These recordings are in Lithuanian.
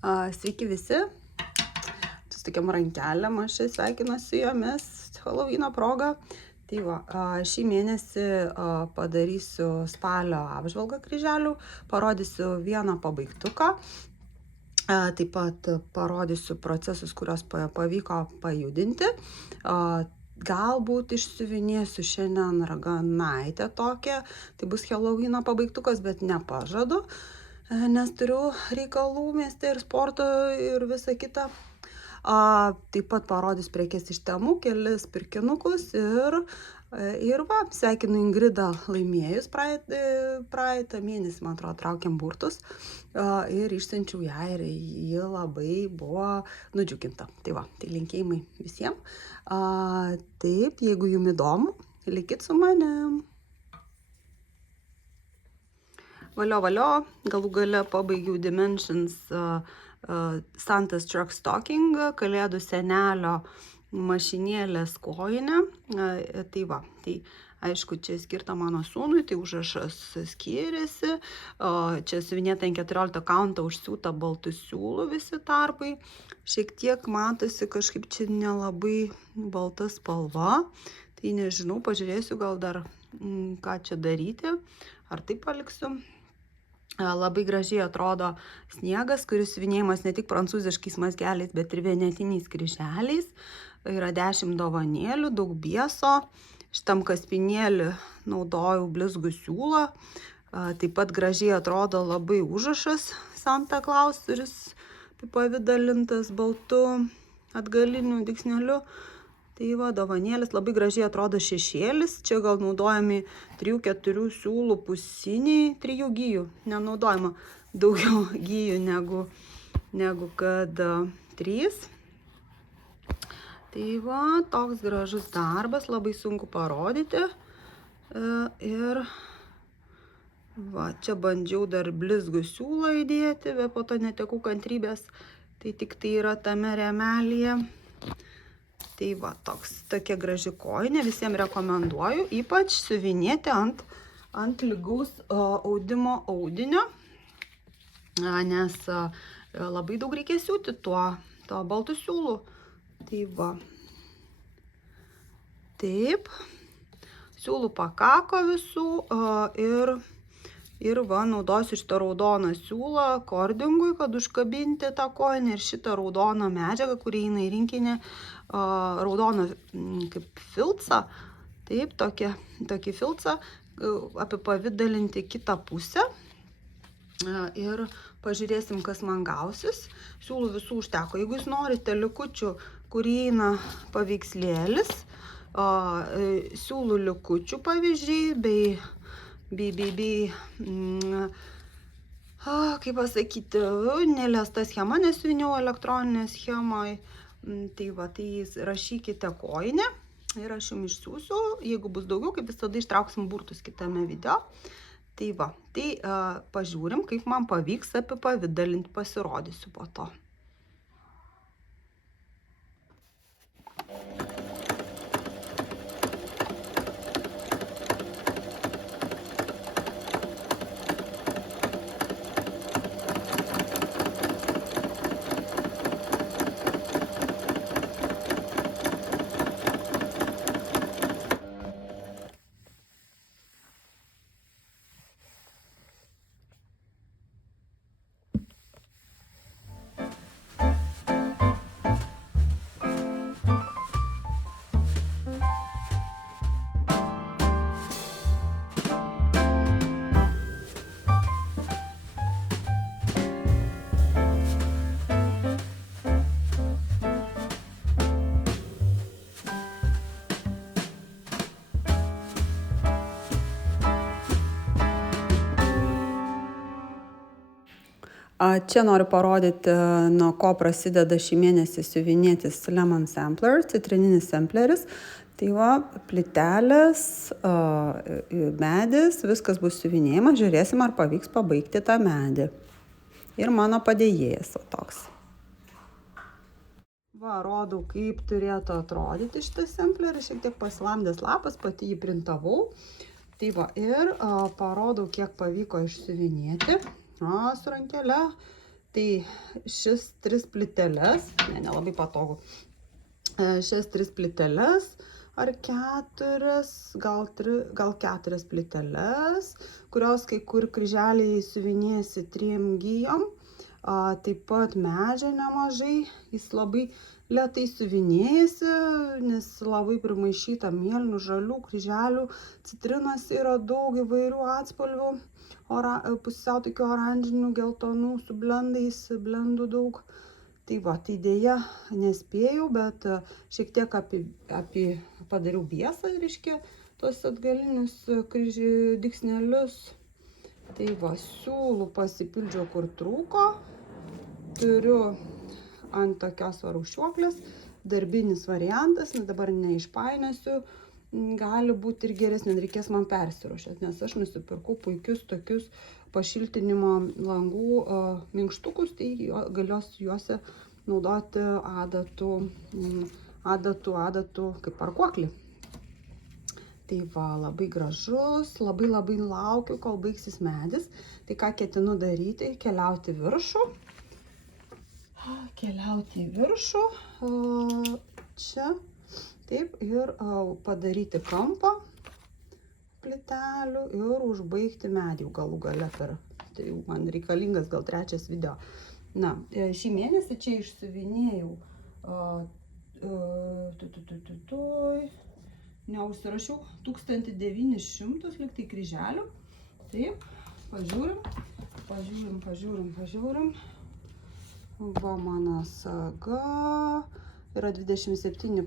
Sveiki visi. Su tokiam rankelėm aš sveikinuosi jomis Halloween proga. Tai va, šį mėnesį padarysiu spalio apžvalgą kryželių, parodysiu vieną pabaigtuką. Taip pat parodysiu procesus, kuriuos pavyko pajudinti. Galbūt išsiuvinėsiu šiandien raganaitę tokią. Tai bus Halloween pabaigtukas, bet nepažadu, nes turiu reikalų mieste ir sporto ir visa kita. Taip pat parodys prekes iš Temu, kelis pirkinukus ir va, sveikinu Ingridą laimėjus praeitą mėnesį, man atrodo, traukėm burtus ir išsiunčiau ją ir ji labai buvo nudžiuginta. Tai va, tai linkėjimai visiems. Taip, jeigu jums įdomu, likit su manim. Valio, galų gale pabaigiau Dimensions Santa's Truck Stocking, kalėdų senelio mašinėlės kojinę. Tai va, tai aišku, čia skirta mano sūnui, tai užrašas skiriasi. Čia siuvinėta ant 14 kaunto užsiūta baltų siūlų visi tarpai. Šiek tiek matosi kažkaip čia nelabai balta spalva. Tai nežinau, pažiūrėsiu gal dar ką čia daryti. Ar taip paliksiu. Labai gražiai atrodo sniegas, kuris siuvinėjimas ne tik prancūziškais mazgeliais, bet ir vienetiniais kryželiais. Yra 10 dovanėlių, daug bieso. Šitam kaspinėlį naudojau blizgų siūlą. Taip pat gražiai atrodo labai užrašas Santa Claus, kuris pavidalintas baltu atgaliniu dygsneliu. Tai va, dovanėlis, labai gražiai atrodo šešėlis. Čia gal naudojami 3-4 siūlų pusiniai, 3 gijų. Nenaudojama daugiau gijų negu kad 3. Tai va, toks gražus darbas, labai sunku parodyti. Ir va, čia bandžiau dar blizgų siūlą įdėti, bet po to netekau kantrybės. Tai tik tai yra tame rėmelyje. Tai va, tokia graži kojinė, visiems rekomenduoju, ypač siuvinėti ant lygaus audimo audinio, nes labai daug reikės siūti to baltų siūlų. Tai va, taip, siūlų pakako visų ir va, naudosiu šitą raudoną siūlą kordingui, kad užkabinti tą kojinę ir šitą raudoną medžiagą, kuri eina į rinkinį, raudoną kaip filcą, taip, tokį filcą, apipavidalinti kitą pusę ir pažiūrėsim, kas man gausis. Siūlų visų užteko. Jeigu jūs norite likučių, kurie eina paveikslėlis, siūlų likučių pavyzdžiai, bei kaip pasakyti, neliesta schema, nesiuviniau elektroninė schemai. Tai va, tai rašykite kojinę ir aš jums išsiųsiu. Jeigu bus daugiau, kaip visada ištrauksim burtus kitame video. Tai va, tai pažiūrim, kaip man pavyks apipavidalinti, pasirodysiu po to. Čia noriu parodyti, nuo ko prasideda šį mėnesį siuvinėtis Lemon Sampler, citrininis sampleris. Tai va, plytelės, medis, viskas bus siuvinėjama. Žiūrėsim, ar pavyks pabaigti tą medį. Ir mano padėjėjas toks. Va, rodau, kaip turėtų atrodyti šitas sampleris. Šiek tiek pasilamdęs lapas, pati jį printavau. Tai va, ir parodau, kiek pavyko išsiuvinėti. Su rankele. Tai šis 3 plyteles, nelabai patogu, šias 3 plyteles ar 4, gal 4 plyteles, kurios kai kur kryželiai siuvinėjasi 3 gijom. Taip pat medžio nemažai, jis labai lėtai siuvinėjasi, nes labai primaišyta mėlynų, žalių kryželių, citrinos yra daug įvairių atspalvių, pusiau tokių oranžinių, geltonų, su blendų daug. Tai va, tai dėja nespėjau, bet šiek tiek padariau biesą, reiškia, tos atgalinius dygsnelius. Tai va, siūlų pasipildžiau, kur trūko. Turiu ant tokios rūšiuoklės, darbinis variantas, nes dabar neišpainiosiu, gali būti ir geresnė, reikės man persiruošęs, nes aš nusipirkau puikius tokius pašiltinimo langų minkštukus, tai galios juose naudoti adatų kaip parkuoklį. Tai va, labai gražus, labai laukiu, kol baigsis medis. Tai ką ketinu daryti, keliauti į viršų, čia, taip, ir padaryti kampą plytelių ir užbaigti medį galų gale tai jau man reikalingas gal 3 video. Na, šį mėnesį čia išsiuvinėjau, neužsirašiau 1900 lyg tai kryželių. Taip, pažiūrim. Va, mano saga yra 27%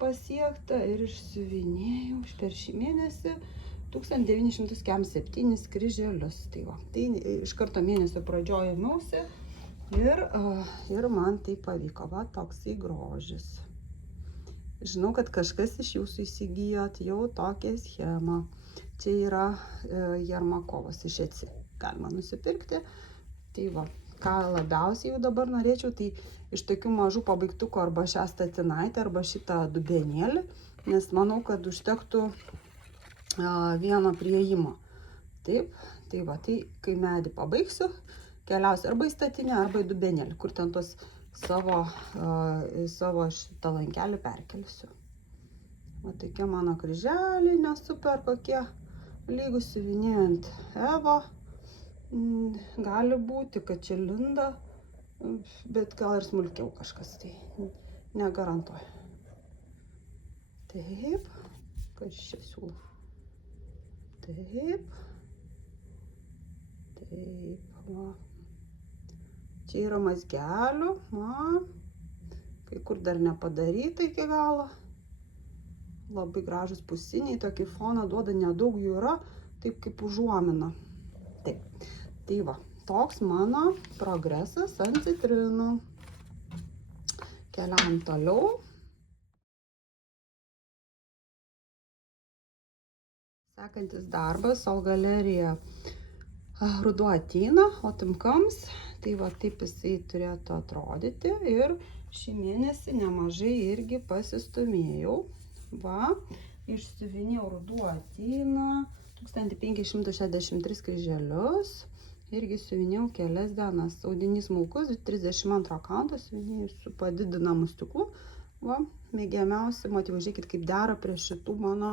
pasiekta ir išsiuvinėjau per šį mėnesį 1907 kryželius. Tai va, tai iš karto mėnesio pradžioje ėmiausi ir man tai pavyko. Va, toksai grožis. Žinau, kad kažkas iš jūsų įsigijot jau tokią schemą. Čia yra Jermakovas iš Etsy. Galima nusipirkti. Tai va, ką labiausiai jau dabar norėčiau, tai iš tokių mažų pabaigtukų arba šią statinaitę, arba šitą dubenėlį, nes manau, kad užtektų vieno priėjimo. Taip, tai va, tai kai medį pabaigsiu, keliausiu arba į statinę, arba į dubenėlį, kur ten tos savo šitą lankelį perkelsiu. Va, tokie mano kryželiai, nesuper kokie, lygus siuvinėjant Evo. Gali būti, kad čia linda, bet gal ir smulkiau kažkas, tai negarantuoju. Taip, kas čia siūlau. Taip, va. Čia yra mazgelių, kai kur dar nepadaryta iki galo. Labai gražus pusiniai, tokį foną duoda, nedaug jų yra, taip kaip užuomina. Taip, tai va, toks mano progresas ant citrinų. Keliam toliau. Sekantis darbas, Sol galerija ruduo ateina, Autumn Comes. Tai va, taip jisai turėtų atrodyti ir šį mėnesį nemažai irgi pasistumėjau. Va, išsiuvinėjau ruduo ateina, 1563 kryželius, irgi siuvinėjau kelias dienas. Audinys smulkus, 32 kanto, siuvinėjau su padidinamu stiklu. Va, mėgiamiausi motyvai, žiūrėkit, kaip dera prie šitų mano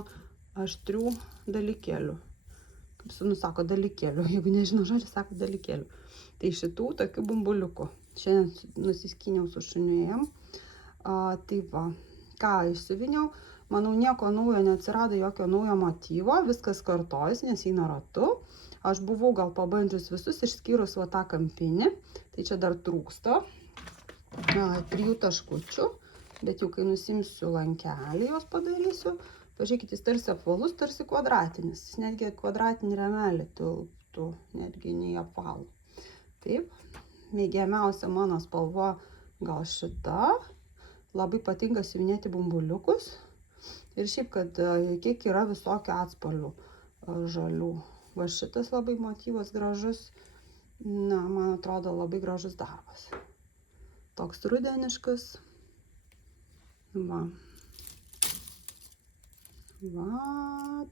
aštrių dalykėlių. Kaip sūnus sako, dalykėlių, jeigu nežino žodžių, sako dalykėlių. Tai šitų tokių bumbuliukų. Šiandien nusiskyniau su šuniujėm. Tai va, ką išsiuviniau. Manau, nieko naujo neatsirado, jokio naujo motyvo. Viskas kartojasi, nes eina ratu. Aš buvau gal pabandžius visus, išskyrus va tą kampinį. Tai čia dar trūksta 3 taškučių. Bet jau kai nusimsiu lankelį, jos padarysiu. Pažiūrėkit, jis tarsi apvalus, tarsi kvadratinis. Jis netgi kvadratinį rėmelį tilptų, netgi nei apvalų. Taip, mėgiamiausia mano spalva gal šita. Labai patinka siuvinėti bumbuliukus. Ir šiaip, kad kiek yra visokių atspalvių žalių. Va šitas labai motyvas gražus. Na, man atrodo, labai gražus darbas. Toks rudeniškas. Va. Va,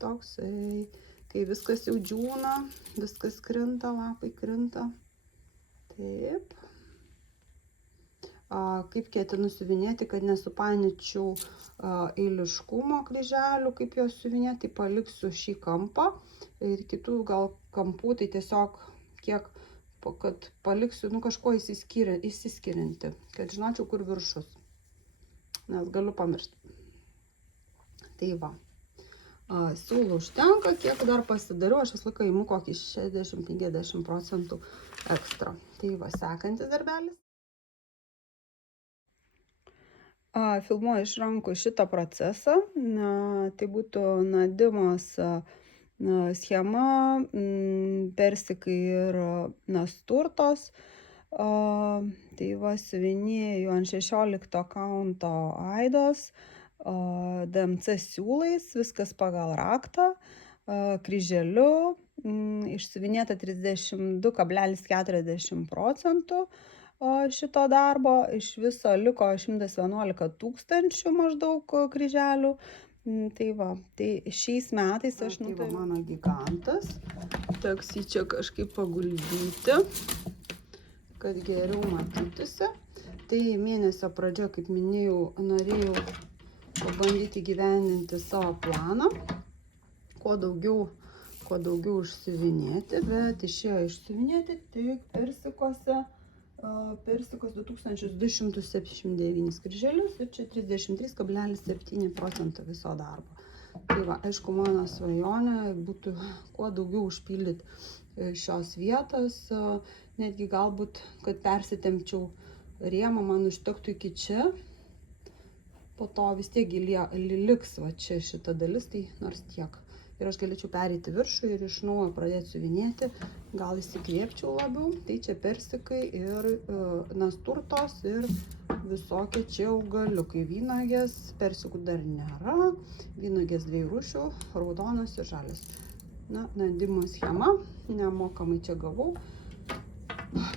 toksai. Kai viskas jau džiūna, viskas krinta, lapai krinta. Taip. Kaip ketinu siuvinėti, kad nesupainiočiau eiliškumo kryželių, kaip juos siuvinėti, tai paliksiu šį kampą ir kitų gal kampų, tai tiesiog kiek, kad paliksiu kažkuo įsiskirianti, kad žinočiau, kur viršus, nes galiu pamiršti. Tai va, siūlų užtenka, kiek dar pasidariau, aš visą laiką imu kokį 60-50% ekstra. Tai va, sekantis darbelis. Filmuoju iš rankų šitą procesą, tai būtų nadimos schema, persikai ir nasturtos, tai va siuvinėju ant 16 kaunto aidos, DMC siūlais, viskas pagal raktą, kryželiu, išsiuvinėta 32,40% šito darbo, iš viso liko 111 000 maždaug kryželių. Tai va, tai šiais metais aš nutariau. Tai va mano gigantas, teks jį čia kažkaip paguldyti, kad geriau matytųsi. Tai mėnesio pradžio, kaip minėjau, norėjau pabandyti gyvendinti savo planą, kuo daugiau užsiuvinėti, bet išėjo išsiuvinėti tik persikos 2279 kryželius ir čia 33,7% viso darbo. Tai va, aišku, mano svajonė būtų kuo daugiau užpildyti šios vietos, netgi galbūt, kad persitempčiau rėmą, man užtektų iki čia, po to vis tiek liks va čia šita dalis, tai nors tiek. Ir aš galėčiau pereiti viršų ir iš naujo pradėti siuvinėti, gal įsikvėpčiau labiau. Tai čia persikai ir nasturtos ir visokie čia augaliukai. Vynogės, persikų dar nėra, vynogės 2 rūšių, raudonos ir žalios. Nadimo schema, nemokamai čia gavau.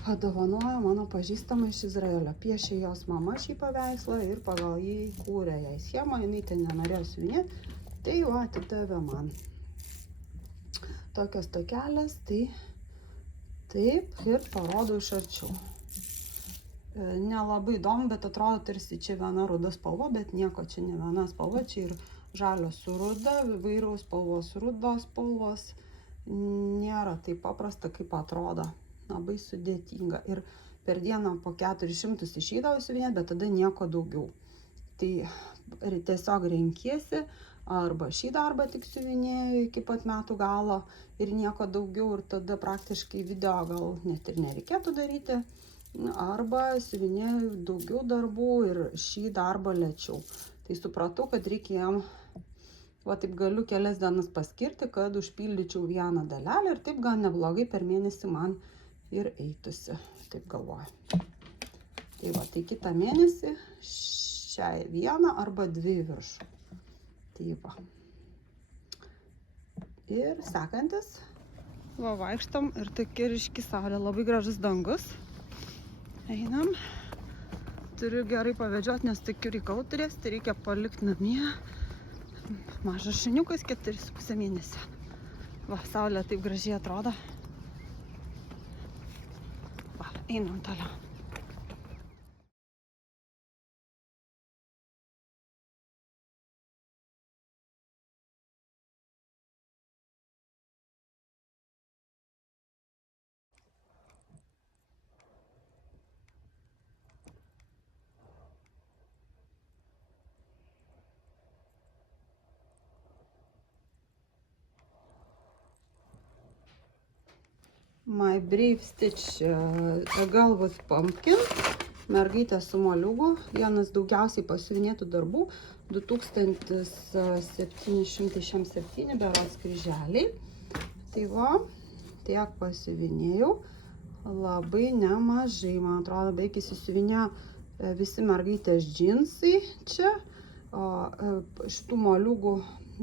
Padovanojo mano pažįstama iš Izraelio. Piešė jos mama šį paveikslą ir pagal jį kūrė jai schemą, jinai ten nenorėjo siuvinėti. Tai jau atidavė man. Tokios tokelės, tai taip ir parodau iš arčiau. Nelabai įdomu, bet atrodo tarsi čia viena ruda spalva, bet nieko čia ne viena spalva, čia ir žalio su ruda, įvairiaus spalvos, rudos spalvos. Nėra taip paprasta, kaip atrodo. Labai sudėtinga. Ir per dieną po 400 išeidavau siuvinėti, bet tada nieko daugiau. Tai tiesiog renkiesi, arba šį darbą tik siuvinėju iki pat metų galo ir nieko daugiau, ir tada praktiškai video gal net ir nereikėtų daryti, arba siuvinėju daugiau darbų ir šį darbą lėčiau. Tai supratau, kad reikia jam, va taip galiu kelias dienas paskirti, kad užpildyčiau vieną dalelę ir taip gal neblogai per mėnesį man ir eitusi, taip galvoju. Tai va, tai kitą mėnesį šią vieną arba 2 viršų. Tai va. Ir sekantis. Va, vaikštam ir tokia ryški saulė, labai gražus dangus. Einam. Turiu gerai pavedžioti, nes tokių reikalų turės, tai reikia palikti namie. Mažas šuniukas 4,5 mėnesio. Va, saulė taip gražiai atrodo. Va, einam toliau. My Brave Stitch A Girl with Pumpkin, mergaitė su moliūgu, vienas daugiausiai pasiuvinėtų darbų, 2767 berods kryželiai. Tai va, tiek pasiuvinėjau, labai nemažai, man atrodo, beveik įsisiuvinėjo visi mergaitės džinsai čia, šitų moliūgų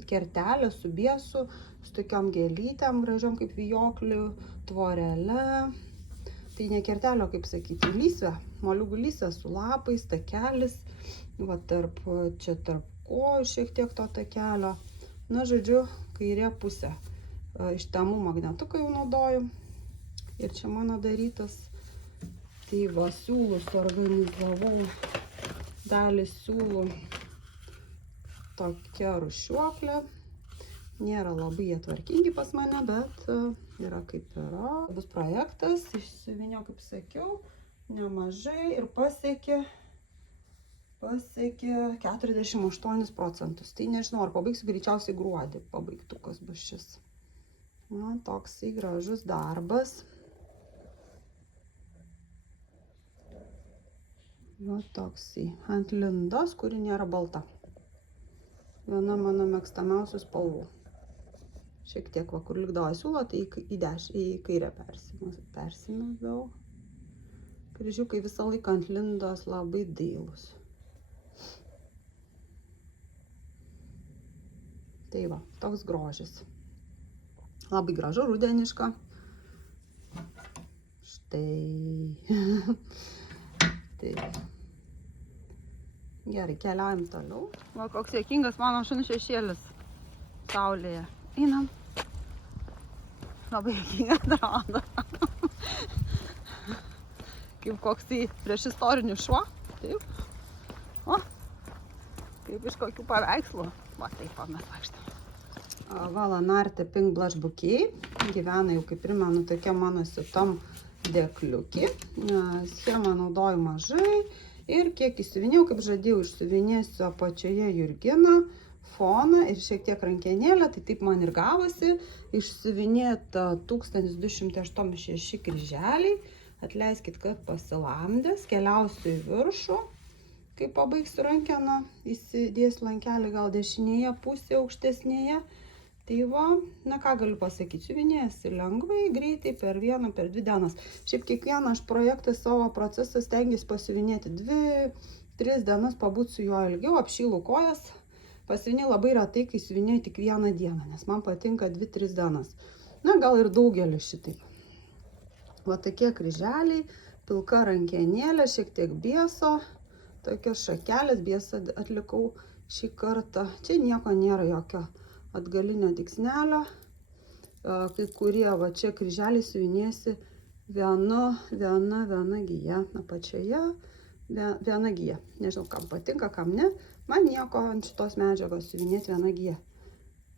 kertelė su biesu, su tokiom gėlytėm gražiom kaip vijoklių, tvorele. Tai ne kertelio, kaip sakyti, lysvė, moliūgų lysvė su lapais, takelis, va čia tarp kojų šiek tiek to takelio. Na, žodžiu, kairė pusė. Iš temų magnetuką jau naudoju. Ir čia mano darytas Tai va, siūlus organizavau, dalį siūlų tokia rūšiuoklė. Nėra labai jie tvarkingi pas mane, bet yra kaip yra. Bus projektas, išsiuvinėjau, kaip sakiau, nemažai ir pasiekė 48%. Tai nežinau, ar pabaigsiu, greičiausiai gruodį pabaigtukas bus šis. Na, toksai gražus darbas. Va toksai ant lindos, kuri nėra balta. Viena mano mėgstamiausių spalvų. Šiek tiek, va, kur likdavo siūlo, tai į kairę persimesdavau. Kryžiukai visą laiką ant lindos labai dailus. Tai va, toks grožis. Labai gražu, rudeniška. Štai. Taip. Gerai, keliaujam toliau. Va, koks juokingas mano šunų šešėlis saulėje. Einam. Labai juokingas atrodo. Kaip koks tai prieš istorinių šuo. Taip. O, kaip iš kokių paveikslų. Va, taip, mes vaikštame. Va, Lanarte Pink Blush Bouquet. Gyvena jau, kaip primenu, tokia mano siutom dėkliukį. Schemą naudoju mažai. Ir kiek įsiuvinėjau, kaip žadėjau, išsiuvinėsiu apačioje jurginą, foną ir šiek tiek rankenėlę, tai taip man ir gavosi. Išsiuvinėta 1286 kryželiai. Atleiskit, kad pasilamdęs. Keliausiu į viršų. Kai pabaigsiu rankeną, įsidėsiu lankelį gal dešinėje pusėje, aukštesnėje. Tai va, na ką galiu pasakyti, siuvinėjasi lengvai, greitai, per 1-2 dienas. Šiaip kiekvieną aš projektą savo procesą stengiuosi pasiuvinėti 2-3 dienas, pabūt su juo ilgiau, apšylu kojas. Pasiuvinėjau labai retai, kai siuvinėjau tik 1 dieną, nes man patinka 2-3 dienas. Na, gal ir daugelis šitaip. Va tokie kryželiai, pilka rankenėlė, šiek tiek bieso, tokios šakelės, biesą atlikau šį kartą. Čia nieko nėra jokio atgalinio dygsnelio. Kai kurie va čia kryželiai siuvinėsi viena gija apačioje, viena gija. Nežinau, kam patinka, kam ne. Man nieko ant šitos medžiagos siuvinėti viena gija.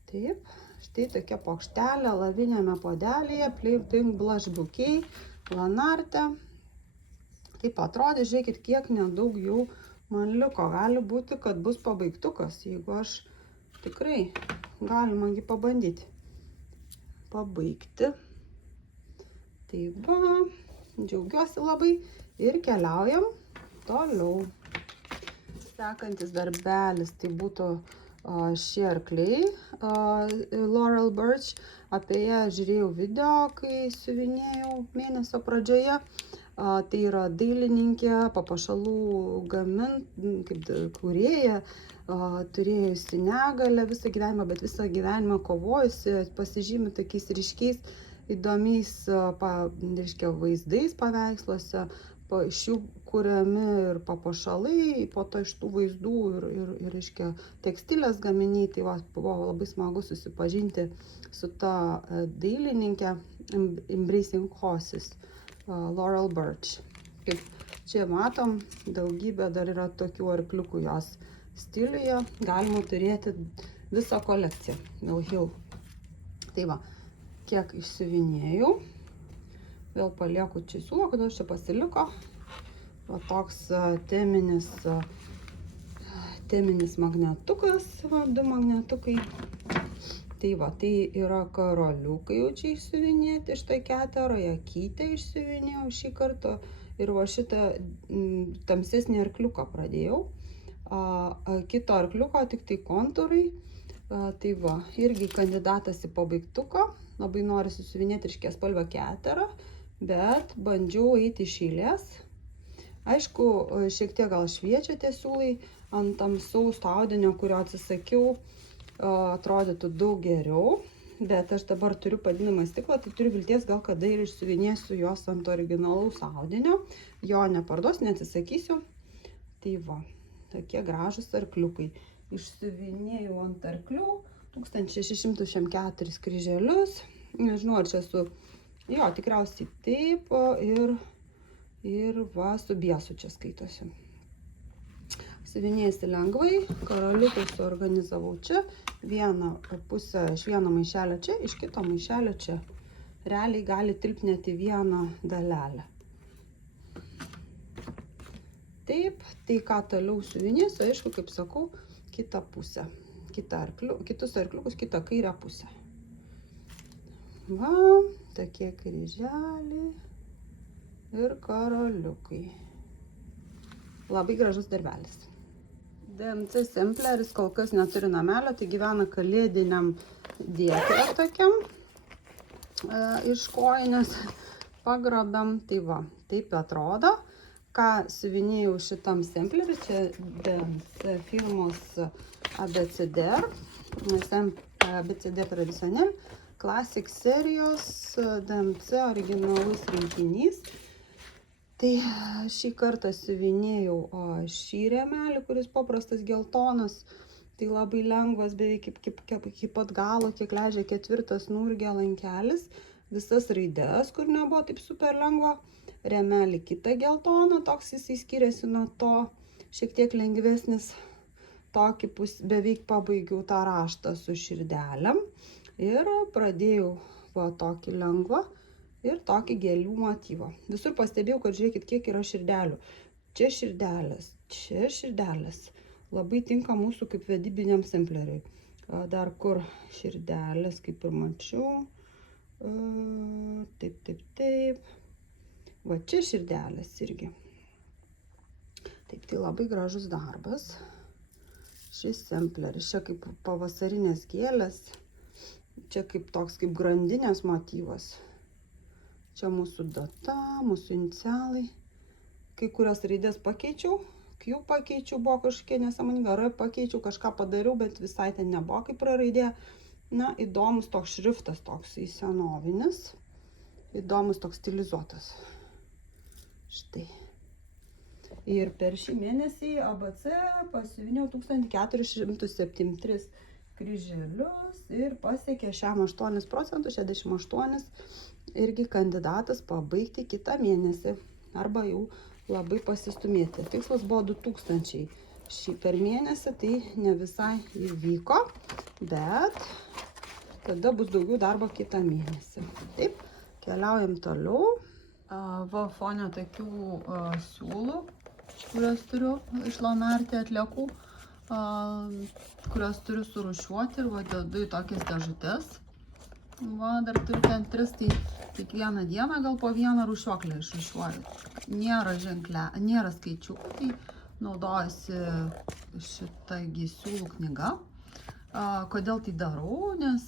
Taip, štai tokia plokštelė laviniame puodelėje, Pink Blush Bouquet, Lanarte. Taip atrodė, žiūrėkit, kiek nedaug jau man liko. Gali būti, kad bus pabaigtukas, jeigu aš tikrai galima pabandyti pabaigti. Tai va, džiaugiuosi labai ir keliaujam toliau. Sekantis darbelis tai būtų šie arkliai, Laurel Birch. Apie ją žiūrėjau video, kai siuvinėjau mėnesio pradžioje. Tai yra dailininkė, papuošalų kūrėja, turėjusi negalią visą gyvenimą, bet visą gyvenimą kovojusi, pasižymi tokiais ryškiais, įdomiais vaizdais paveiksluose, iš jų kuriami ir papuošalai, po to iš tų vaizdų ir tekstilės gaminiai. Tai va, buvo labai smagu susipažinti su ta dailininkė Embracing Horses, Laurel Birch. Kaip čia matom, daugybė dar yra tokių arkliukų jos stiliuje. Galima turėti visą kolekciją Mill Hill. Tai va, kiek išsiuvinėjau. Vėl palieku čia siūlo, kodėl čia pasiliko. Va toks teminis magnetukas, va, 2 magnetukai. Tai va, tai yra karoliukai jau čia išsiuvinėti iš tai ketero, jakytę išsiuvinėjau šį kartą. Ir va šitą tamsesnį arkliuką pradėjau. Kito arkliuko tik tai kontūrai. Tai va, irgi kandidatas į pabaigtuką. Labai noriu susiuvinėti ryškiaspalvę keterą, bet bandžiau eiti iš eilės. Aišku, šiek tiek gal šviečia tie siūlai ant tamsaus audinio, kurio atsisakiau, atrodytų daug geriau. Bet aš dabar turiu padidinamą stiklą, tai turiu vilties gal kada ir išsiuvinėsiu jos ant originalaus audinio. Jo neparduos, neatsisakysiu. Tai va, tokie gražus arkliukai. Išsiuvinėjau ant arklių 1604 kryželius. Nežinau, ar čia su... Jo, tikriausiai taip. ir va su biesu čia skaitosi. Siuvinėjasi lengvai, karoliukus suorganizavau čia, vieną pusę iš vieno maišelio čia, iš kito maišelio čia. Realiai gali tilpti net į vieną dalelę. Taip, tai ką toliau siuvinėsiu, aišku, kaip sakau, kitą pusę. Kitus arkliukus, kitą kairę pusę. Va, tokie kryželiai ir karoliukai. Labai gražus darbelis. DMC Sampleris kol kas neturi namelio, tai gyvena kalėdiniam dėkle tokiam iš kojinės pagrobėm. Tai va, taip atrodo. Ką siuvinėjau šitam sampleriui, čia DMC firmos ABCDR, ABCD tradicionel, Classic serijos DMC originalus rinkinys. Tai šį kartą siuvinėjau šį rėmelį, kuris paprastas geltonas, tai labai lengvas, beveik iki pat galo, kiek leidžia 4 snurgė lankelis, visas raides, kur nebuvo taip super lengva, rėmelį kitą geltoną, toks jisai skiriasi nuo to, šiek tiek lengvesnis, tokį beveik pabaigiau tą raštą su širdelėm ir pradėjau va tokį lengvą. Ir tokį gėlių motyvą. Visur pastebėjau, kad žiūrėkit, kiek yra širdelių. Čia širdelės, čia širdelės. Labai tinka mūsų kaip vedybiniam sampleriui. Dar kur širdelės, kaip ir mačiau. Taip. Va čia širdelės irgi. Taip, tai labai gražus darbas. Šis sampleris, čia kaip pavasarinės gėlės. Čia kaip toks kaip grandinės motyvas. Čia mūsų data, mūsų inicialai. Kai kurias raidės pakeičiau, Q pakeičiau, buvo kažkokie nesąmoninga, R pakeičiau, kažką padariau, bet visai ten nebuvo kaip praraidė. Na, įdomus toks šriftas, toks senovinis, įdomus toks stilizuotas. Štai. Ir per šį mėnesį ABC pasiuvinėjau 1473 kryželius ir pasiekė šiam 8%, 68%. Irgi kandidatas pabaigti kitą mėnesį arba jau labai pasistumėti. Tikslas buvo 2000 šį per mėnesį, tai ne visai įvyko, bet tada bus daugiau darbo kitą mėnesį. Taip, keliaujam toliau. Va, fone tokių siūlų, kurias turiu iš Lanartė atliekų, kurias turiu surūšiuoti ir va dedu į tokias dėžutes. Va, dar turiu ten 3, tai kiekvieną dieną gal po vieną rūšiuoklę išrūšiuoju. Nėra skaičiukų, tai naudojasi šitą siūlų knyga. Kodėl tai darau? Nes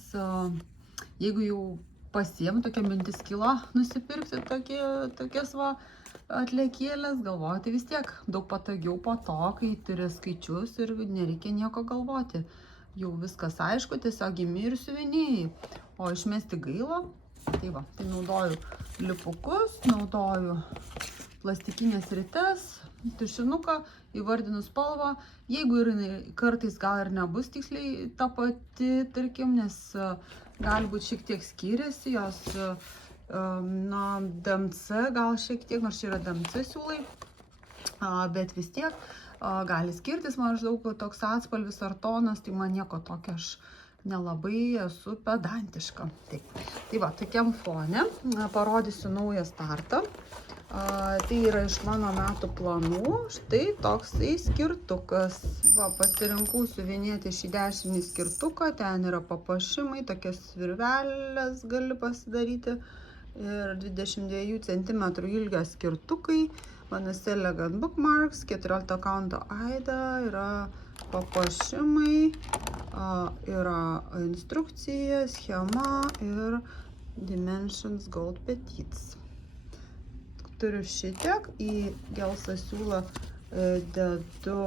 jeigu jau pasiėmu, tokia mintis kilo nusipirkti tokias va atliekėlės, galvoju, tai vis tiek daug patogiau po to, kai turi skaičius ir nereikia nieko galvoti. Jau viskas aišku, tiesiog imi ir siuvinėjai. O išmesti gaila, tai va, tai naudoju lipukus, naudoju plastikinės rites, tušinuką, įvardinu spalvą. Jeigu ir kartais gal ir nebus tiksliai ta pati, tarkim, nes gali būti šiek tiek skiriasi, jos na, DMC gal šiek tiek, nors čia yra DMC siūlai, bet vis tiek gali skirtis maždaug toks atspalvis ar tonas, tai man nieko tokio, aš nelabai esu pedantiška. Tai va, tokiam fone parodysiu naują startą. Tai yra iš mano metų planų. Štai toksai skirtukas. Va, pasirinkau siuvinėti šį 10 skirtuką. Ten yra papuošimai, tokias virvelės gali pasidaryti. Ir 22 cm ilgio skirtukai. Vanessa Elegant Bookmarks, 14 kaunto aida, yra papuošimai, yra instrukcija, schema ir Dimensions Gold Petites. Turiu šitiek, į gelsą siūlą dedu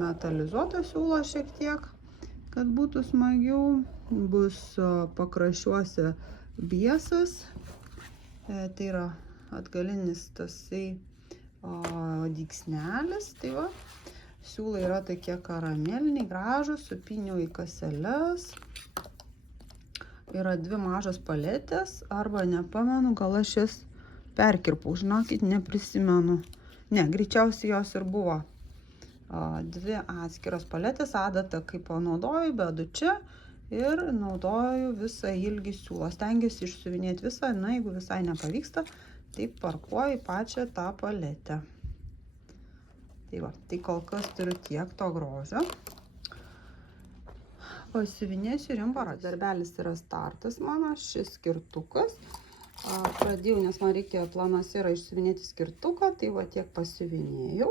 metalizuotą siūlą šiek tiek, kad būtų smagiau. Bus pakraščiuose biesas, tai yra atgalinis tasai dygsnelis, tai va. Siūlai yra tokie karameliniai, gražūs, supyniau į kaseles. Yra 2 mažos paletės, arba nepamenu, gal aš jas perkirpau, žinokit, neprisimenu. Ne, greičiausiai jos ir buvo. Dvi atskiros paletės, adatą kaip panaudoju, bedu čia ir naudoju visą ilgį siūlo. Stengiuosi išsiuvinėti visą, na, jeigu visai nepavyksta, tai parkuoju į pačią tą paletę. Tai va, tai kol kas turiu tiek to grožio. Pasiuvinėsiu ir jums parodžiu. Darbelis yra startas mano, šis skirtukas. Pradėjau, nes man reikėjo planuose yra išsiuvinėti skirtuką, tai va tiek pasiuvinėjau.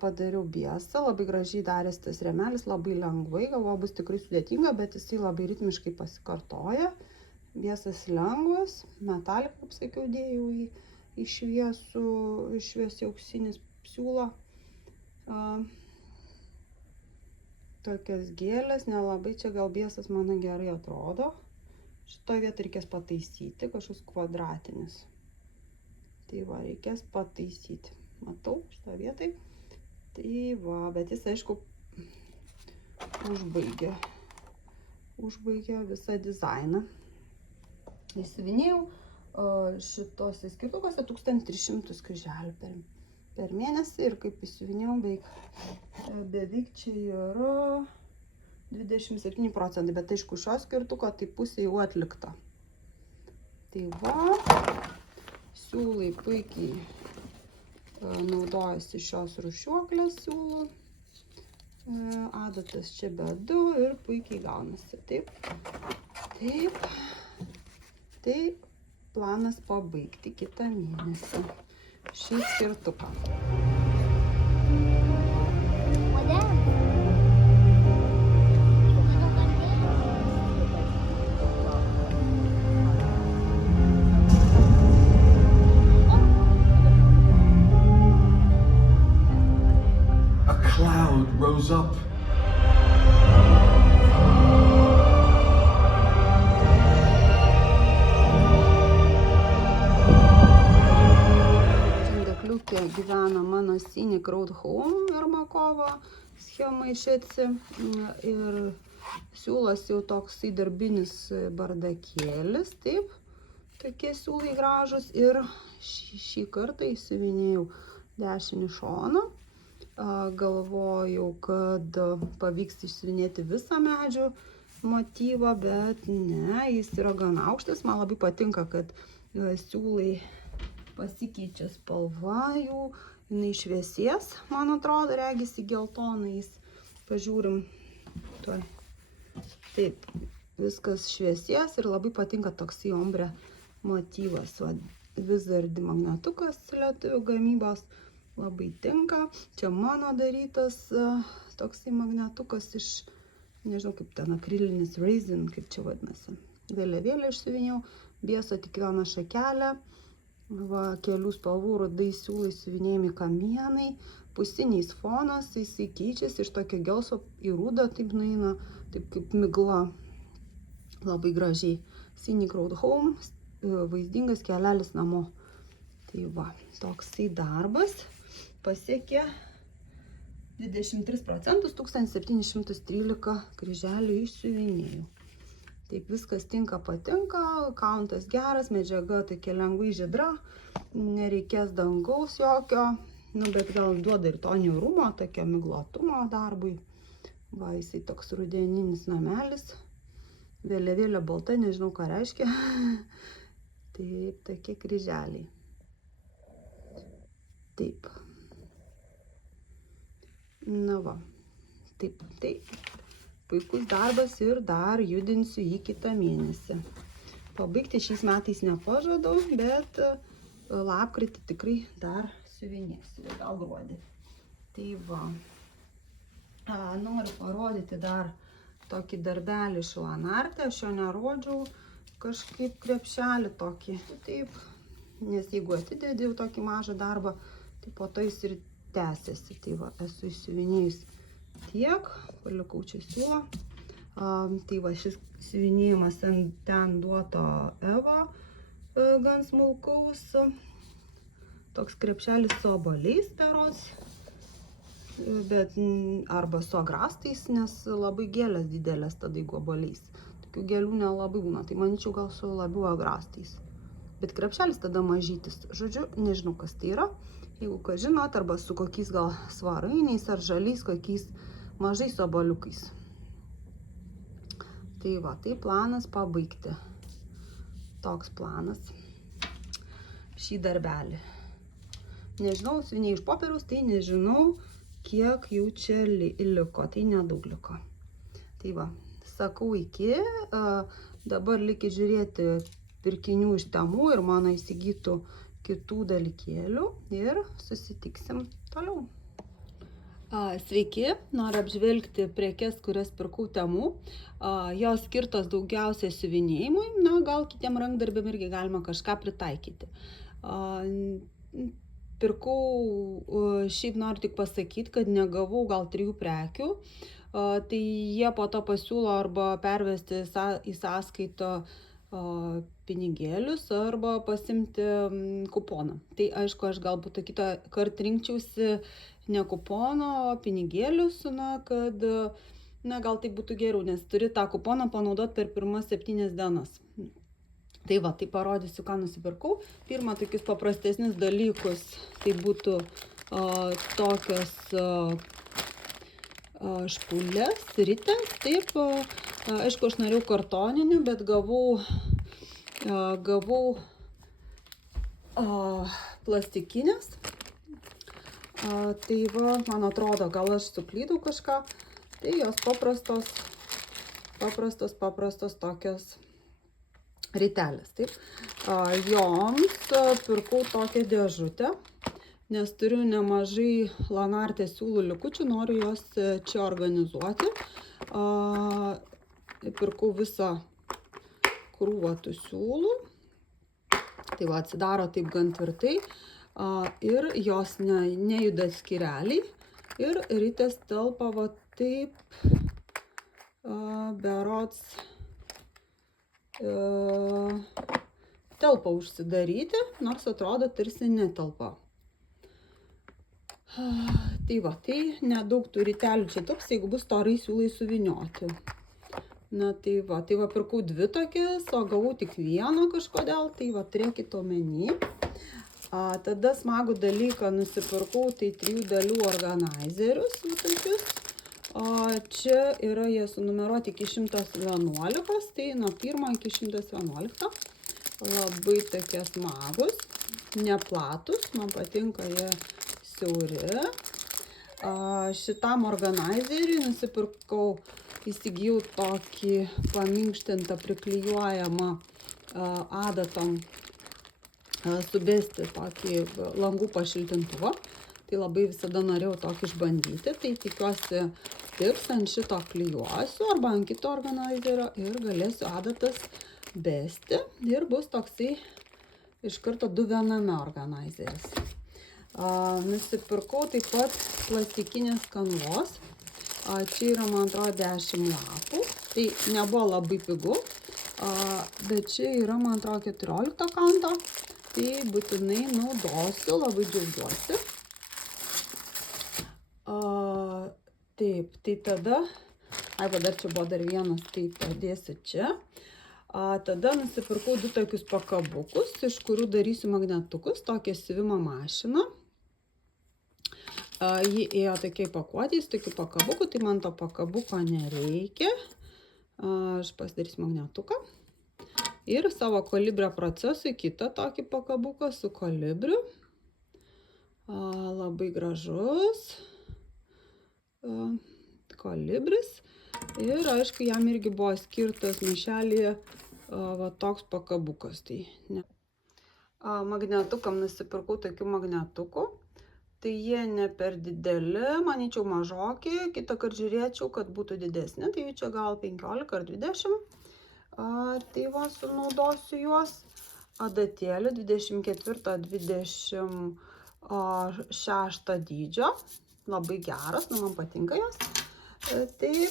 Padariau biesą, labai gražiai darės tas rėmelis, labai lengvai, galvoju, bus tikrai sudėtinga, bet jisai labai ritmiškai pasikartoja. Biesas lengvas, metalį, kaip sakiau, dėjau į šviesiai auksinis siūlą. Tokios gėlės, nelabai čia gal biesas mano gerai atrodo. Šitoje vietoje reikės pataisyti, kažkoks kvadratinis. Tai va, reikės pataisyti. Matau, šitoje vietoje. Tai va, bet jis, aišku, užbaigė visą dizainą. Įsiuvinėjau šitose skirtukose 1300 kryželių per mėnesį ir kaip įsiuvinėjau, beveik čia yra 27%, bet aišku, šios skirtuko tai pusė jau atlikta. Tai va, siūlai puikiai naudojasi šios rūšiuoklės siūlų. Adatas čia bedu ir puikiai gaunasi. Taip. Tai planas pabaigti kitą mėnesį šį skirtuką. Rose up. Žandekliukė gyvena mano Scenic Road Home Ermakovo schema išėsi ir siūlas jau toksai darbinis bardakėlis, taip, tokie siūlai gražus ir šį kartą įsiuvinėjau dešinį šoną. Galvojau, kad pavyks išsiuvinėti visą medžių motyvą, bet ne, jis yra gan aukštas. Man labai patinka, kad siūlai pasikeičia spalva jų, jinai šviesies, man atrodo, regisi geltonais. Pažiūrim, tuoj. Taip, viskas šviesies ir labai patinka toksai ombre motyvas. Wizard magnetukas lietuvių gamybos. Labai tinka. Čia mano darytas toksai magnetukas iš, nežinau kaip ten, akrilinis resin, kaip čia vadinasi. Vėliavėlę išsiuvinėjau, bieso tik vieną šakelę, va, kelių spalvų rudai siūlai siuvinėjami kamienai, pusiniais fonas, jisai keičiasi iš tokio gelsvo į rudą, taip nueina, taip kaip migla, labai gražiai. Scenic Road Home, vaizdingas kelelis namo. Tai va, toksai darbas. Pasiekė 23%, 1713 kryželių išsiuvinėjau. Taip, viskas tinka, patinka, kauntas geras, medžiaga tokia lengvai žydra, nereikės dangaus jokio, bet gal duoda ir to niūrumo, tokio miglotumo darbui. Va, jisai toks rudeninis namelis, vėliavėlė balta, nežinau ką reiškia. Taip, tokie kryželiai. Taip. Na va, taip, puikus darbas ir dar judinsiu į kitą mėnesį. Pabaigti šiais metais nepažadau, bet lapkritį tikrai dar siuvinėsiu, gal gruodį. Tai va, noriu parodyti dar tokį darbelį iš Lanarte, aš jo nerodžiau, kažkaip krepšelį tokį. Taip, nes jeigu atidėdėjau tokį mažą darbą, tai po to jis ir tęsiasi. Tai va, esu įsiuvinėjus tiek, palikau čia siūlą. Tai va, šis siuvinėjimas ten duoto Eva, gan smulkaus. Toks krepšelis su obaliais berods, bet arba su agrastais, nes labai gėlės didelės tada jeigu obaliais. Tokių gėlių nelabai būna, tai manyčiau gal su labiau agrastais. bet krepšelis tada mažytis. Žodžiu, nežinau, kas tai yra. Jeigu ką žinot, arba su kokiais gal svarainiais ar žaliais kokiais mažais obuoliukais. Tai va, tai planas pabaigti. Toks planas. Šį darbelį. Nežinau, siuviniai iš popieriaus, tai nežinau, kiek jų čia liko. Tai nedaug liko. Tai va, sakau iki. Dabar likit žiūrėti pirkinių iš Temu ir mano įsigytų kitų dalykėlių ir susitiksim toliau. Sveiki, noriu apžvelgti prekes, kurias pirkau Temu. Jos skirtos daugiausiai siuvinėjimui, na gal kitiem rankdarbiam irgi galima kažką pritaikyti. Pirkau, šiaip noriu tik pasakyti, kad negavau gal 3 prekių, tai jie po to pasiūlo arba pervesti į sąskaitą pinigėlius arba pasimti kuponą. Tai aišku, aš galbūt kitą kartą rinkčiausi ne kuponą, o pinigėlius, kad gal tai būtų geriau, nes turi tą kuponą panaudoti per pirmas 7 dienas. Tai va, tai parodysiu, ką nusipirkau. Pirma, tokius paprastesnius dalykus, tai būtų tokios špulės, ritės, taip, aišku, aš norėjau kartoninių, bet gavau plastikinės. Tai va, man atrodo, gal aš suklydau kažką, tai jos paprastos tokios ritelės, taip. Joms pirkau tokią dėžutę, nes turiu nemažai lanartės siūlų likučių, noriu jos čia organizuoti. Pirkau visą krūvą tų siūlų. Tai va, atsidaro taip gan tvirtai ir jos nejuda skyreliai. Ir ritės telpa va taip berods telpa užsidaryti, nors atrodo tarsi netelpa. Tai va, tai nedaug tų ritelių čia toks, jeigu bus storai siūlai suvinioti. Na tai va, pirkau 2 tokias, o gavau tik 1 kažkodėl, tai va, turėkit omeny. Tada smagų dalyką nusipirkau, tai 3 dalių organizerius, va tokius. Čia yra jie sunumeruoti iki 111, tai nuo 1 iki 111. Labai tokie smagus, neplatus, man patinka jie siauri. Šitam organizeriui nusipirkau, įsigijau tokį paminkštintą priklijuojamą adatom subesti tokį langų pašiltintuvą. Tai labai visada norėjau tokį išbandyti, tai tikiuosi tiks, ant šito klijuosiu arba ant kito organizerio ir galėsiu adatas besti ir bus toksai iš karto 2 viename organizeris. Nusipirkau taip pat plastikinės kanvos. Čia yra, man atrodo, 10 lapų. Tai nebuvo labai pigu, bet čia yra, man atrodo, 14 kanto. Tai būtinai naudosiu, labai džiaugiuosi. Taip, tai tada, dar čia buvo dar vienas, tai padėsiu čia. Tada nusipirkau 2 tokius pakabukus, iš kurių darysiu magnetukus, tokią siuvimo mašiną. Ji ėjo tokiai pakuotės, tokių pakabukų, tai man to pakabuko nereikia. Aš pasidarysiu magnetuką. Ir savo kolibrio procesui kitą tokį pakabuką su kolibriu. Labai gražus kolibris. Ir aišku, jam irgi buvo skirtas maišelyje va toks pakabukas. Tai ne. Magnetukam nusipirkau tokių magnetukų. Tai jie ne per dideli, manyčiau mažoki, kitą kartą žiūrėčiau, kad būtų didesni, tai čia gal 15 ar 20. Tai va, sunaudosiu juos. Adatėlių 24-26 dydžio, labai geras, man patinka jos. Taip,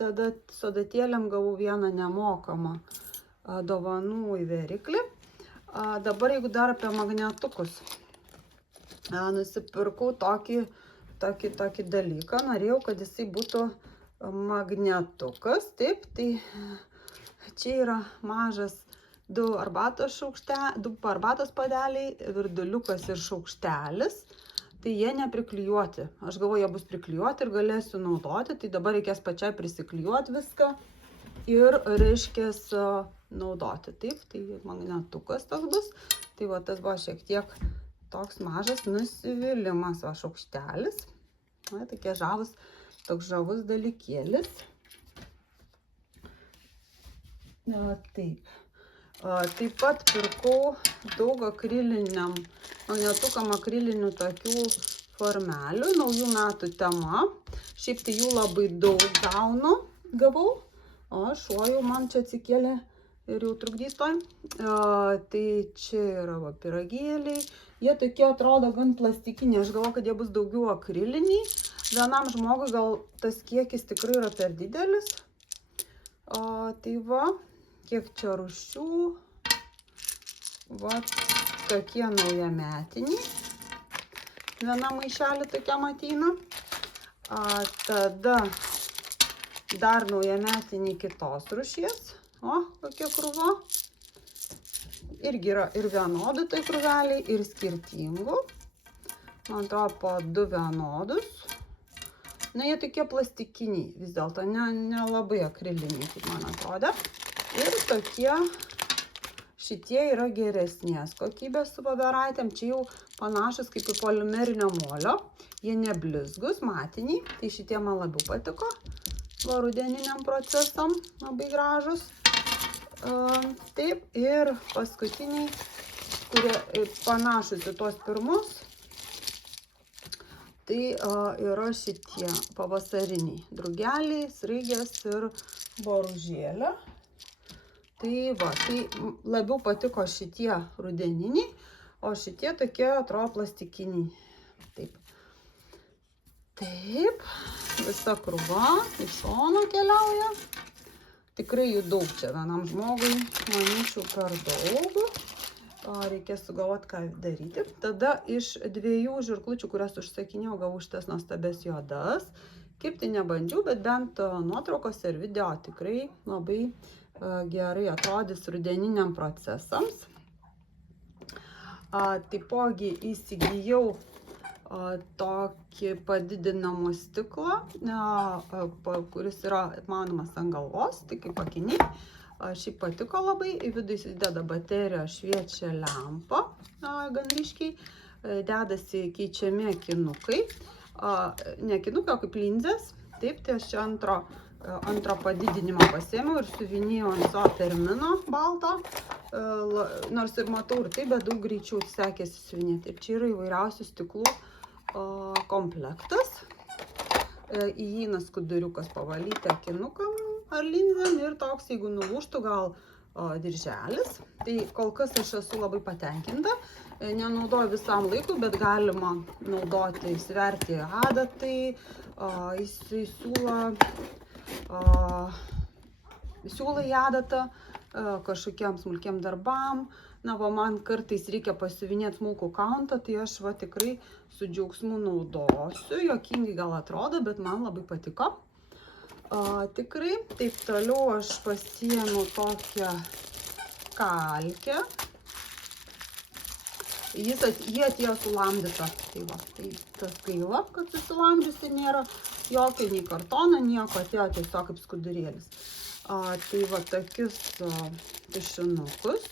tada su adatėlėm gavau 1 nemokamą dovanų įveriklį. Dabar jeigu dar apie magnetukus. Nusipirkau tokį dalyką, norėjau, kad jisai būtų magnetukas, taip, tai čia yra mažas 2 arbatos puodeliai, virduliukas ir šaukštelis. Tai jie nepriklijuoti. Aš galvoju, jie bus priklijuoti ir galėsiu naudoti. Tai dabar reikės pačiai prisiklijuoti viską ir, reiškės, naudoti. Taip, tai magnetukas toks bus. Tai va, tas buvo šiek tiek toks mažas nusivylimas, va, šaukštelis. Va, tokie žavus, toks žavus dalykėlis. Taip. Taip pat pirkau daug magnetukam akrilinių tokių formelių, naujų metų tema. Šiaip tai jų labai daug gavau, o šuo jau man čia atsikėlė ir jau trukdys toj. Tai čia yra va, pyragėliai. Jie tokie atrodo gan plastikiniai, aš galvoju, kad jie bus daugiau akriliniai. Vienam žmogui gal tas kiekis tikrai yra per didelis. Tai va. Kiek čia rūšių, va tokie naujametiniai, viena maišelė tokia ateina, tada dar naujametiniai kitos rūšies, o kokie krūva, irgi yra ir vienodų tai krūveliai, ir skirtingų, man atrodo po 2 vienodus, na jie tokie plastikiniai, vis dėlto ne labai akriliniai, kaip man atrodė. Ir tokie, šitie yra geresnės kokybės su voveraitėm, čia jau panašus kaip į polimerinio molio, jie neblizgus, matiniai, tai šitie man labiau patiko, va rudeniniam procesam, labai gražus. Taip, ir paskutiniai, kurie panašus į tuos pirmus, tai yra šitie pavasariniai drugeliai, sraigės ir boružėlė. Tai va, tai labiau patiko šitie rudeniniai, o šitie tokie atrodo plastikiniai. Taip. Taip, visa krūva iš šono keliauja. Tikrai jų daug čia vienam žmogui, manyčiau, per daug. Reikės sugalvoti, ką daryti. Tada iš 2 žirklučių, kurias užsakinėjau, gavau šitas nuostabes juodas. Kepti nebandžiau, bet bent nuotraukose ir video tikrai labai gerai atrodys rudeniniam procesams. Taipogi įsigijau tokį padidinamą stiklą, kuris yra manomas ant galvos, tai kaip akiniai. Šiaip patiko labai, į vidų įsideda baterija, šviečia lempa, gan ryškiai, dedasi keičiami akinukai, ne akinukai, o kaip linzės. Taip, tai aš čia antro padidinimo pasiėmiau ir suvinėjau ant savo termino balto, nors ir matau ir taip, bet daug greičiau sekėsi suvinėti. Taip, čia yra įvairiausių stiklų komplektas. Įeina skuduriukas pavalyti akinukam ar linzėm ir toks, jeigu nulūžtų, gal dirželis. Tai kol kas aš esu labai patenkinta. Nenaudoju visam laikui, bet galima naudoti, įsiverti adatai, siūlą į adatą, kažkokiem smulkiem darbam. Na, va, man kartais reikia pasiuvinėti smulkų kauntą, tai aš va tikrai su džiaugsmu naudosiu. Juokingai gal atrodo, bet man labai patiko. Tikrai. Taip, toliau aš pasiėmiau tokią kalkę. Jie atėjo sulamdyta. Tai va, tai tas gaila, kad susilamdžiusi nėra jokio nei kartono, nieko, atėjo tiesiog kaip skudurėlis. Tai va, tokius tušinukus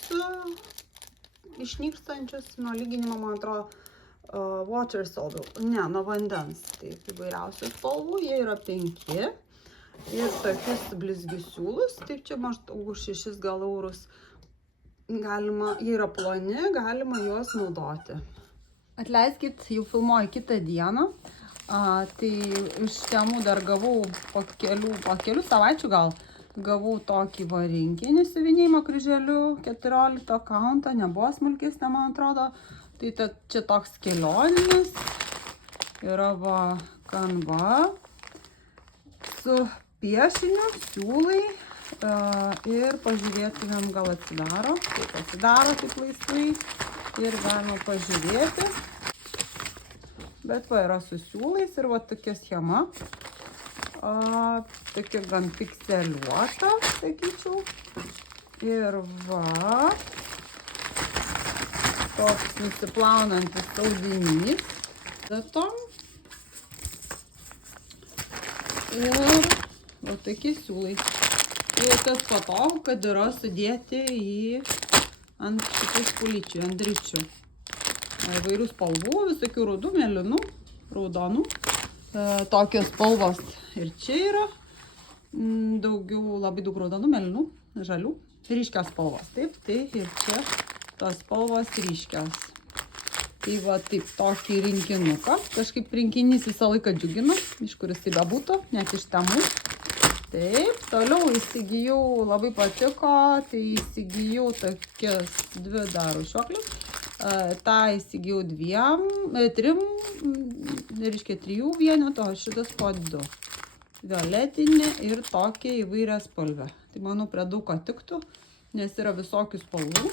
išnykstančius nuo lyginimo, man atrodo, water soluble, ne, nuo vandens. Taip, įvairiausių spalvų, jie yra 5. Ir tokius blizgius siūlus, taip čia maždaug už 6 gal eurus. Galima, jie yra ploni, galima juos naudoti. Atleiskit, jau filmuoju kitą dieną. Tai iš temų dar gavau po kelių savaičių gal. Gavau tokį va rinkinį siuvinėjimo kryželiu, 14 kauntą, nebuvo smulkesnė, man atrodo. Tai čia toks kelioninis. Yra va kanva su piešiniu, siūlai. Ir pažiūrėtumėm, gal atsidaro. Taip atsidaro taip laisvai ir galima pažiūrėti. Bet va yra su siūlais ir va tokia schema. Tokia gan pikseliuota, sakyčiau. Ir va, toks nusiplaunantis audinys. Datom. Ir va tokie siūlai. Ir tas patogu, kad yra sudėti ant šitų špulyčių, ant dričių. Įvairių spalvų, visokių rudų, mėlynų, raudonų. Tokios spalvos ir čia yra. Labai daug raudonų, mėlynų, žalių. Ryškios spalvos. Taip, tai ir čia tos spalvos ryškios. Tai va taip tokį rinkinuką. Kažkaip rinkinys visą laiką džiugina, iš kuris tai bebūtų, net iš Temu. Taip, toliau įsigijau, labai patiko, tai įsigijau tokias 2 dar rūšiuoklius. tą įsigijau 3 vienetų, o šitas po 2. Violetinė ir tokia įvairia spalvė. Tai manau prie daug ką tiktų, nes yra visokių spalvų.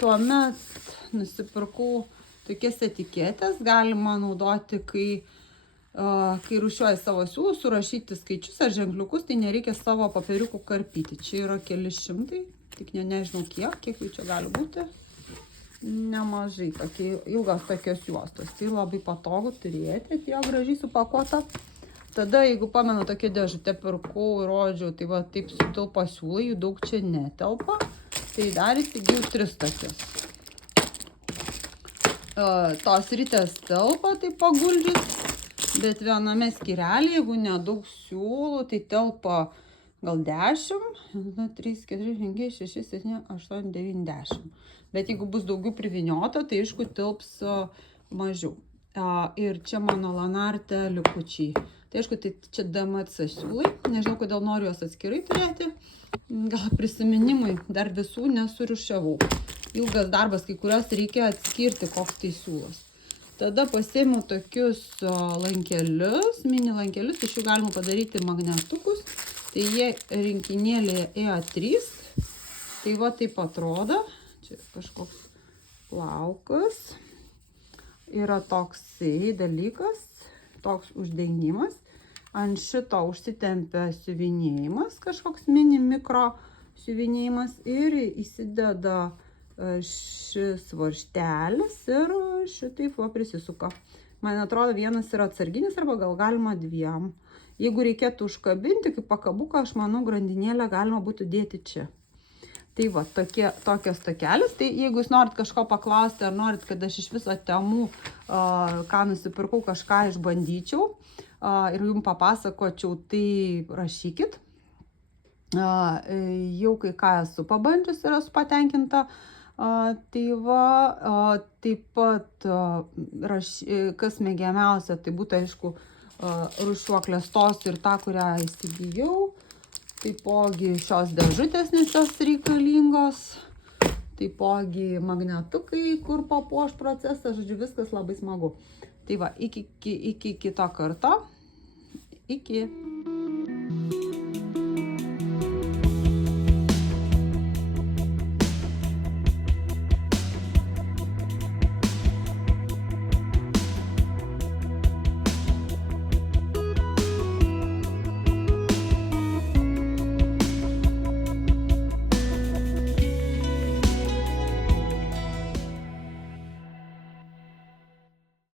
Tuomet nusipirkau tokias etiketės, galima naudoti, kai rūšiuoji savo siūlus, surašyti skaičius ar ženkliukus, tai nereikia savo papiriukų karpyti. Čia yra keli šimtai, tik nežinau kiek jų čia gali būti. Nemažai, ilgas tokios juostos. Tai labai patogu turėti, atėjo gražiai supakuota. Tada, jeigu pamenu, tokia dėžutė pirkau ir rodžiau, tai va taip sutilpa siūlai, jų daug čia netelpa. Tai dar įsigijau 3 tokias. Tos ritės telpa, tai paguldžius, bet viename skyrelį, jeigu nedaug siūlų, tai telpa gal 10, 3, 4, 5, 6, 7, 8, 9, 10. Bet jeigu bus daugiau priviniota, tai aišku tilps mažiau. Ir čia mano Lanarte likučiai. Tai aišku, tai čia DMC siūlai. Nežinau, kodėl noriu juos atskirai turėti. Gal prisiminimui dar visų nesurišiavau. Ilgas darbas, kai kurios reikia atskirti, koks tai siūlas. Tada pasiėmiau tokius lankelius, mini lankelius, iš jų galima padaryti magnetukus. Tai jie rinkinėlėje E3. Tai va taip atrodo. Čia kažkoks plaukas. Yra toksai dalykas, toks uždengimas. Ant šito užsitempia siuvinėjimas, kažkoks mini mikro siuvinėjimas. Ir įsideda šis varžtelis ir šitaip va prisisuka. Man atrodo, vienas yra atsarginis arba gal galima 2. Jeigu reikėtų užkabinti kaip pakabuką, aš manau, grandinėlę galima būtų dėti čia. Tai va, tokios tokelis. Tai jeigu jūs norit kažko paklausti, ar norit, kad aš iš viso Temu, ką nusipirkau, kažką išbandyčiau ir jums papasakočiau, tai rašykit. Jau kai ką esu pabandžius ir esu patenkinta. Tai va, taip pat, kas mėgiamiausia, tai būtų, aišku, rūšiuoklės tos ir tą, kurią įsigijau. Taipogi šios dėžutės, nes jos reikalingos. Taipogi magnetukai, kur papuoš procesą. Žodžiu, viskas labai smagu. Tai va, iki kito karto. Iki.